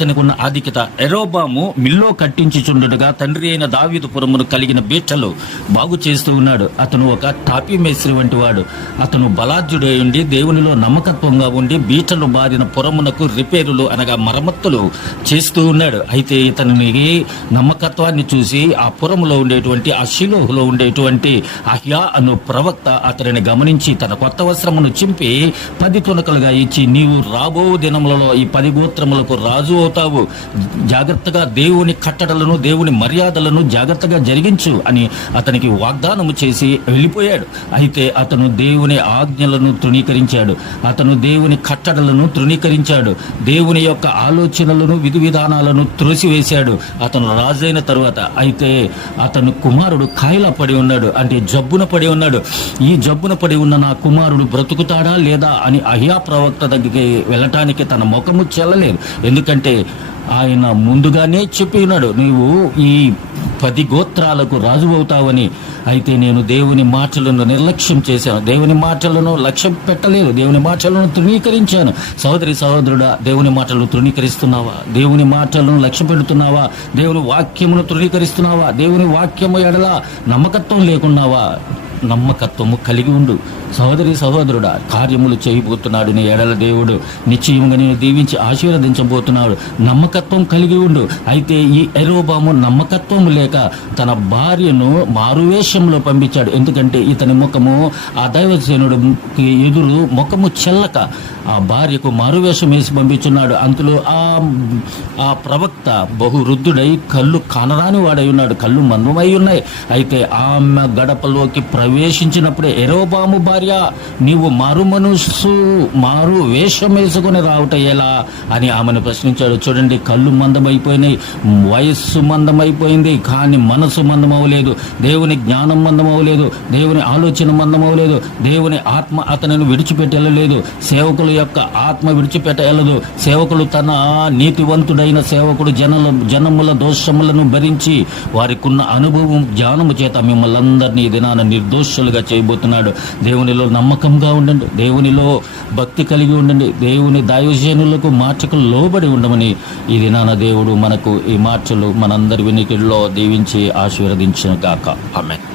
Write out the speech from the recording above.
తనకున్న ఆధిక్యత. యెరోబాము మిల్లో కట్టించుచుండగా తండ్రి అయిన దావీదు పురమును కలిగిన బీటలు బాగు చేస్తూ ఉన్నాడు. అతను ఒక టాపీ మేస్త్రి వంటి వాడు. అతను బలాఢ్యుడై ఉండి దేవునిలో నమ్మకత్వంగా ఉండి బీటలు బారిన పురమునకు రిపేరులు అనగా మరమ్మతులు చేస్తూ ఉన్నాడు. అయితే ఇతనికి నమ్మకత్వాన్ని చూసి ఆ పురములో ఉండేటువంటి ఆ షిలోహులో ఉండేటువంటి అహ్యా అను ప్రవక్త అతనిని గమనించి తన కొత్త వస్త్రమును చింపి 10 తునకలుగా ఇచ్చి, నీవు రాబో దినములలో ఈ 10 గోత్రములకు రాజు అవుతావు, జాగ్రత్తగా దేవుని కట్టడలను దేవుని మర్యాదలను జాగ్రత్తగా జరిగించు అని అతనికి వాగ్దానము చేసి వెళ్ళిపోయాడు. అయితే అతను దేవుని ఆజ్ఞలను తృణీకరించాడు. అతను దేవుని కట్టడలను తృణీకరించాడు. దేవుని యొక్క ఆలోచనలను విధి విధానాలను త్రోసివేశాడు అతను రాజైన తరువాత. అయితే అతను కుమారుడు కాయలా పడి ఉన్నాడు, అంటే జబ్బున పడి ఉన్నాడు. ఈ జబ్బున పడి ఉన్న నా కుమారుడు బ్రతుకుతాడా లేదా అని అహ్యా ప్రవక్త దగ్గరికి వెళ్ళటానికి తన ముఖము చెల్లలేదు. ఎందుకంటే ఆయన ముందుగానే చెప్పి ఉన్నాడు, నీవు ఈ 10 గోత్రాలకు రాజు అవుతావని. అయితే నేను దేవుని మాటలను నిర్లక్ష్యం చేశాను, దేవుని మాటలను లక్ష్యం పెట్టలేదు, దేవుని మాటలను తృణీకరించాను. సహోదరి సహోదరుడా, దేవుని మాటలు తృణీకరిస్తున్నావా? దేవుని మాటలను లక్ష్య పెడుతున్నావా? దేవుని వాక్యమును తృణీకరిస్తున్నావా? దేవుని వాక్యము ఎడల నమ్మకత్వం లేకున్నావా? నమ్మకత్వము కలిగి ఉండు. సహోదరి సహోదరుడా, కార్యములు చేయబోతున్నాడు నీ ఎడల దేవుడు. నిశ్చయంగా నేను దీవించి ఆశీర్వదించబోతున్నాడు. నమ్మకత్వం కలిగి ఉండు. అయితే ఈ యెరోబాము నమ్మకత్వము లేక తన భార్యను మారువేషంలో పంపించాడు. ఎందుకంటే ఇతని ముఖము ఆ దైవసేనుడికి ఎదురు ముఖము చెల్లక ఆ భార్యకు మారువేషం వేసి పంపించున్నాడు. అంతలో ఆ ప్రవక్త బహువృద్ధుడై కళ్ళు కానరాని వాడై ఉన్నాడు, కళ్ళు మందమై ఉన్నాయి. అయితే ఆమె గడపలోకి ప్రవేశించినప్పుడే, యెరోబాము భార్య, నీవు మారు వేషం వేసుకుని రావట ఎలా అని ఆమెను ప్రశ్నించాడు. చూడండి, కళ్ళు మందమైపోయినాయి, వయస్సు మందమైపోయింది, కానీ మనసు మందమవలేదు. దేవుని జ్ఞానం మందమవలేదు, దేవుని ఆలోచన మందమవలేదు, దేవుని ఆత్మ అతనిని విడిచిపెట్టలేదు, సేవకుల యొక్క ఆత్మ విడిచిపెట్టలేదు. సేవకులు తన నీతివంతుడైన సేవకుడు జనముల దోషములను భరించి వారికున్న అనుభవం జ్ఞానము చేత మిమ్మల్ని అందరినీ ఈ దినాన నిర్దోషులుగా చేయబోతున్నాడు. దేవునిలో నమ్మకంగా ఉండండి, దేవునిలో భక్తి కలిగి ఉండండి, దేవుని దైవజనులకు మాటకు లోబడి ఉండమని ఈ దినాన దేవుడు మనకు ఈ మాటలు మనందరి వినికిడిలో దీవించి ఆశీర్వదించును గాక. ఆమేన్.